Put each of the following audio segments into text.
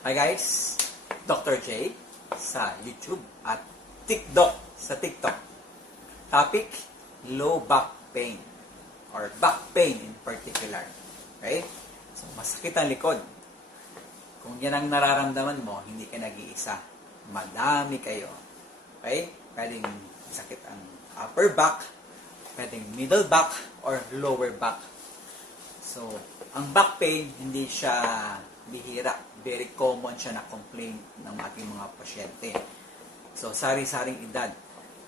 Hi guys, Dr. J sa YouTube at TikTok sa TikTok. Topic, low back pain or back pain in particular. Okay? So, masakit ang likod. Kung yan ang nararamdaman mo, hindi ka nag-iisa. Madami kayo. Okay? Pwedeng sakit ang upper back, pwedeng middle back, or lower back. So, ang back pain, hindi siya bihira. Very common siya na complaint ng ating mga pasyente. So, sari-saring edad.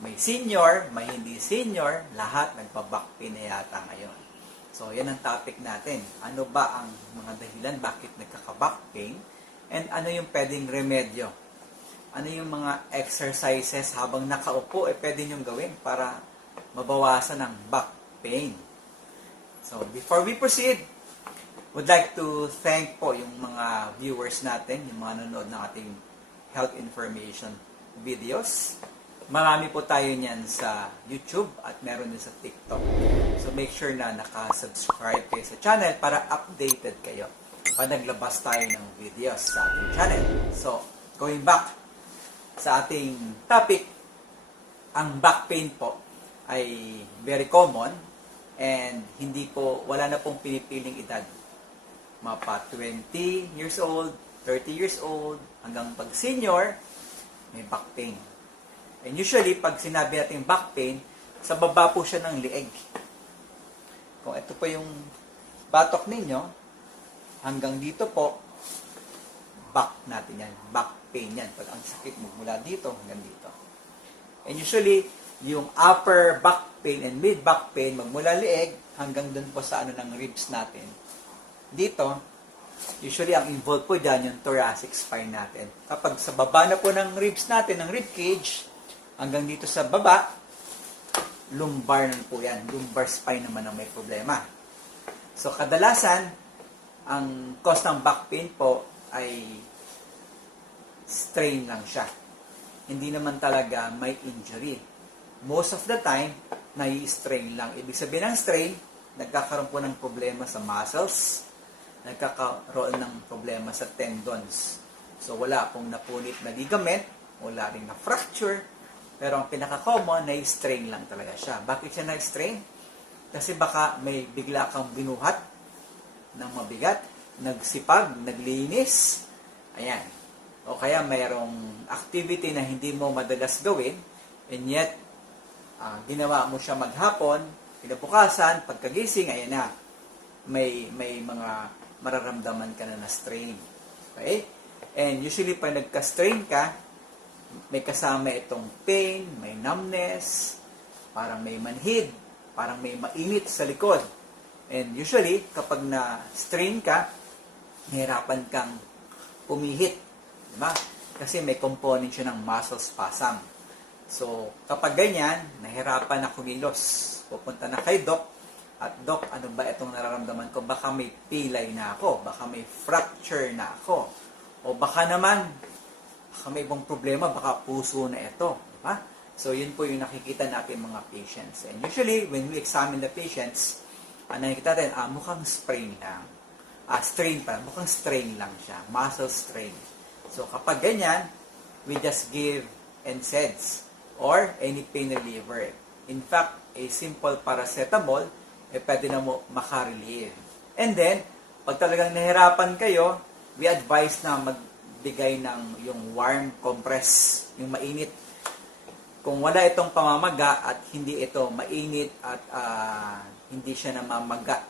May senior, may hindi senior, lahat nagpa-back pain na yata ngayon. So, yan ang topic natin. Ano ba ang mga dahilan bakit nagkaka-back pain? And ano yung pwedeng remedyo? Ano yung mga exercises habang nakaupo eh pwede niyong gawin para mabawasan ang back pain? So, before we proceed, would like to thank po yung mga viewers natin, yung mga nanonood ng ating health information videos. Marami po tayo niyan sa YouTube at meron din sa TikTok. So make sure na naka-subscribe kayo sa channel para updated kayo pag naglabas tayo ng videos sa ating channel. So, going back sa ating topic, ang back pain po ay very common and hindi po, wala na pong pinipiling edad. Mapa 20 years old, 30 years old, hanggang pag senior, may back pain. And usually, pag sinabi natin back pain, sa baba po siya ng lieg. Kung ito po yung batok ninyo, hanggang dito po, back natin yan. Back pain yan. Pag ang sakit mo mula dito hanggang dito. And usually, yung upper back pain and mid back pain, magmula lieg, hanggang dun po sa ano ng ribs natin. Dito, usually ang involved po dyan yung thoracic spine natin. Kapag sa baba na po ng ribs natin, ng rib cage, hanggang dito sa baba, lumbar na po yan. Lumbar spine naman ang may problema. So, kadalasan, ang cause ng back pain po ay strain lang siya. Hindi naman talaga may injury. Most of the time, nai-strain lang. Ibig sabihin ng strain, nagkakaroon po ng problema sa muscles, nagkakaroon ng problema sa tendons. So, wala pong napunit na ligament, wala rin na fracture, pero ang pinaka-common, na-strain lang talaga siya. Bakit siya na-strain? Kasi baka may bigla kang binuhat ng mabigat, nagsipag, naglinis, ayan. O kaya mayroong activity na hindi mo madalas gawin, and yet, ah, ginawa mo siya maghapon, kinabukasan, pagkagising, ayan na, may, may mga mararamdaman ka na na strain. Okay? And usually, pag nagka-strain ka, may kasama itong pain, may numbness, parang may manhid, parang may mainit sa likod. And usually, kapag na-strain ka, nahirapan kang pumihit. Diba? Kasi may component siya ng muscle spasm. So, kapag ganyan, nahirapan na kumilos. Pupunta na kay doc, at doc, ano ba itong nararamdaman ko? Baka may pilay na ako, baka may fracture na ako. O baka naman, baka may ibang problema, baka puso na ito. Diba? So, yun po yung nakikita natin mga patients. And usually, when we examine the patients, ang nakikita natin, ah, mukhang sprain lang. Ah, strain pa, mukhang strain lang siya. Muscle strain. So, kapag ganyan, we just give NSAIDs or any pain reliever. In fact, a simple paracetamol, eh, pwede na mo makarelieve. And then, pag talagang nahirapan kayo, we advise na magbigay ng yung warm compress, yung mainit. Kung wala itong pamamaga at hindi ito mainit at ah, hindi siya namamaga,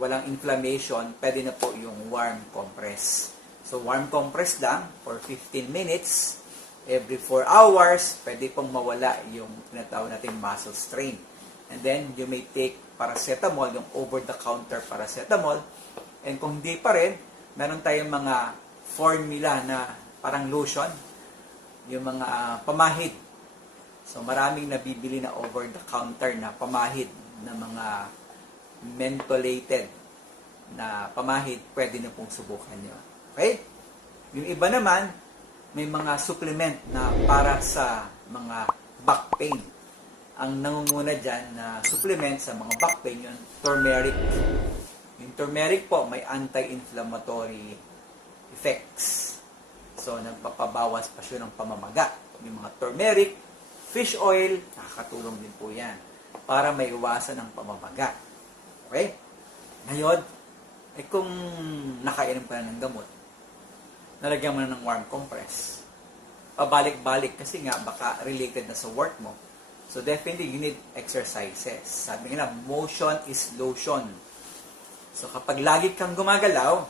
walang inflammation, pwede na po yung warm compress. So, warm compress lang for 15 minutes. Every 4 hours, pwede pong mawala yung tinatawag natin muscle strain. And then, you may take paracetamol, yung over-the-counter paracetamol. And kung hindi pa rin, meron tayong mga formula na parang lotion, yung mga ah, pamahid. So, maraming nabibili na over-the-counter na pamahid na mga mentholated na pamahid, pwede na pong subukan nyo. Okay? Yung iba naman, may mga supplement na para sa mga back pain. Ang nangunguna dyan na supplement sa mga back pain, yung turmeric. Yung turmeric po, may anti-inflammatory effects. So, nagpapabawas pa siya ng pamamaga. Yung mga turmeric, fish oil, nakakatulong din po yan para may iwasan ng pamamaga. Okay? Ngayon, eh kung nakainom ka na ng gamot, nalagyan mo na ng warm compress, pabalik-balik kasi nga baka related na sa work mo. So definitely you need exercises. Sabi nga motion is lotion. So kapag lagi kang gumagalaw,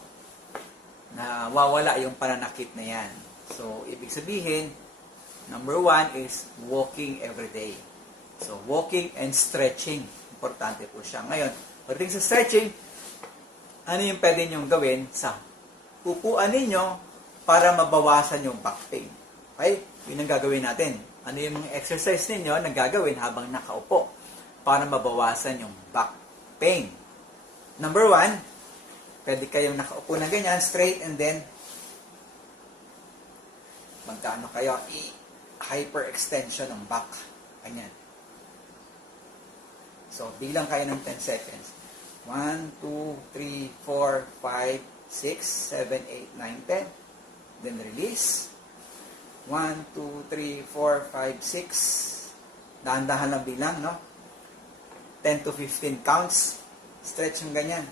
nawawala yung pananakit na yan. So ibig sabihin, number one is walking every day. So walking and stretching, importante po siya. Ngayon, pagdating sa stretching, ano yung pwede nyong gawin sa upuan ninyo para mabawasan yung back pain. Okay? Yun ang gagawin natin. Ano yung mga exercise ninyo na gagawin habang nakaupo para mabawasan yung back pain. Number one, pwede kayong nakaupo na ganyan, straight, and then magkano kayo i-hyperextension ng back. Ganyan. So, bilang kayo ng 10 seconds. 1, 2, 3, 4, 5, 6, 7, 8, 9, 10. Then release. 1, 2, 3, 4, 5, 6. Dahan-dahan lang bilang, no? 10 to 15 counts. Stretch yung ganyan.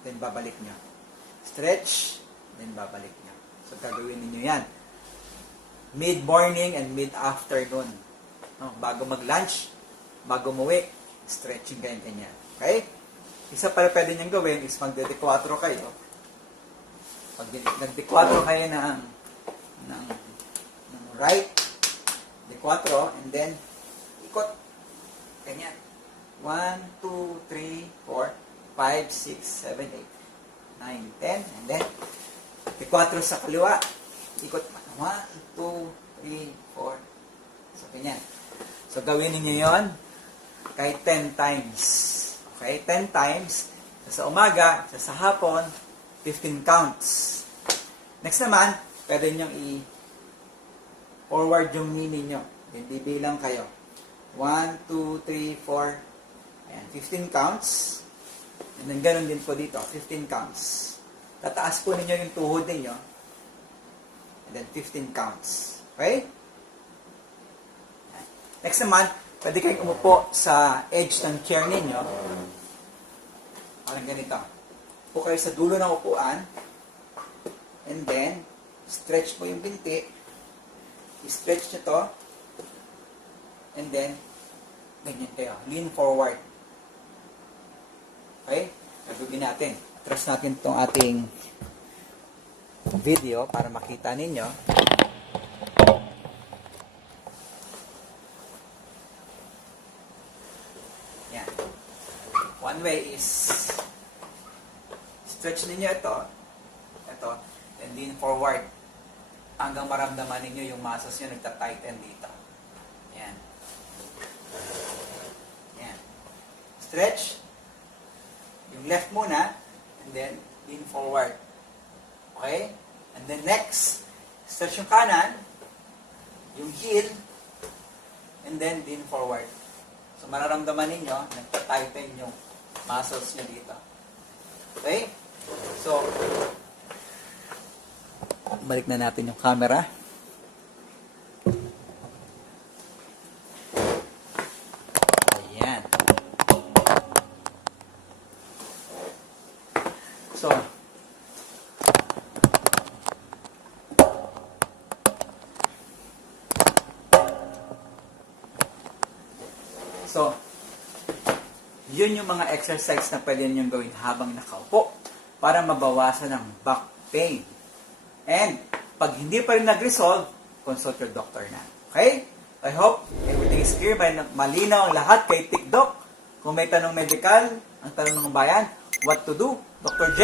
Then babalik nyo. Stretch, then babalik nyo. So gagawin ninyo yan. Mid-morning and mid-afternoon. No? Bago mag-lunch, bago muwi, stretching ganyan ganyan. Okay? Isa pala pwede niyang gawin is magde-4 kayo. Pag nagde-4 kayo ng, ng, ng right, de-4, and then ikot. Ganyan. 1, 2, 3, 4, 5, 6, 7, 8, 9, 10, and then de-4 sa kaliwa. Ikot. 1, 2, 3, 4. So, ganyan. So, gawin niyo yon kahit 10 times. Okay? 10 times. Sa umaga, sa hapon, 15 counts. Next naman, pwede nyo i-forward yung knee ninyo. Then, bibilang kayo. 1, 2, 3, 4. Ayan, 15 counts. And then, ganun din po dito. 15 counts. Tataas po ninyo yung tuhod ninyo. And then, 15 counts. Okay? Next naman, pwede kayong umupo sa edge ng chair ninyo. Parang ganito. Upo kayo sa dulo ng upuan. And then, stretch mo yung binti. I-stretch nyo to. And then, ganyan kayo. Lean forward. Okay? Gagawin natin. Atras natin itong ating video para makita ninyo. Yan. One way is stretch ninyo ito. Ito. And lean forward. Hanggang maramdaman ninyo yung muscles nyo nagta-tighten dito. Yan. Yan. Stretch. Yung left muna. And then, lean forward. Okay? And then next, stretch yung kanan. Yung heel. And then, lean forward. So, mararamdaman ninyo, nagta-tighten yung muscles nyo dito. Okay? So, balik na natin yung camera. Ayan. So, So, yun yung mga exercise na pwede nyo gawin habang nakaupo para mabawasan ang back pain. And, pag hindi pa rin nag-resolve, consult your doctor na. Okay? I hope everything is clear. Malinaw ang lahat kay TikDoc. Kung may tanong medical, ang tanong ng bayan, what to do? Dr. J,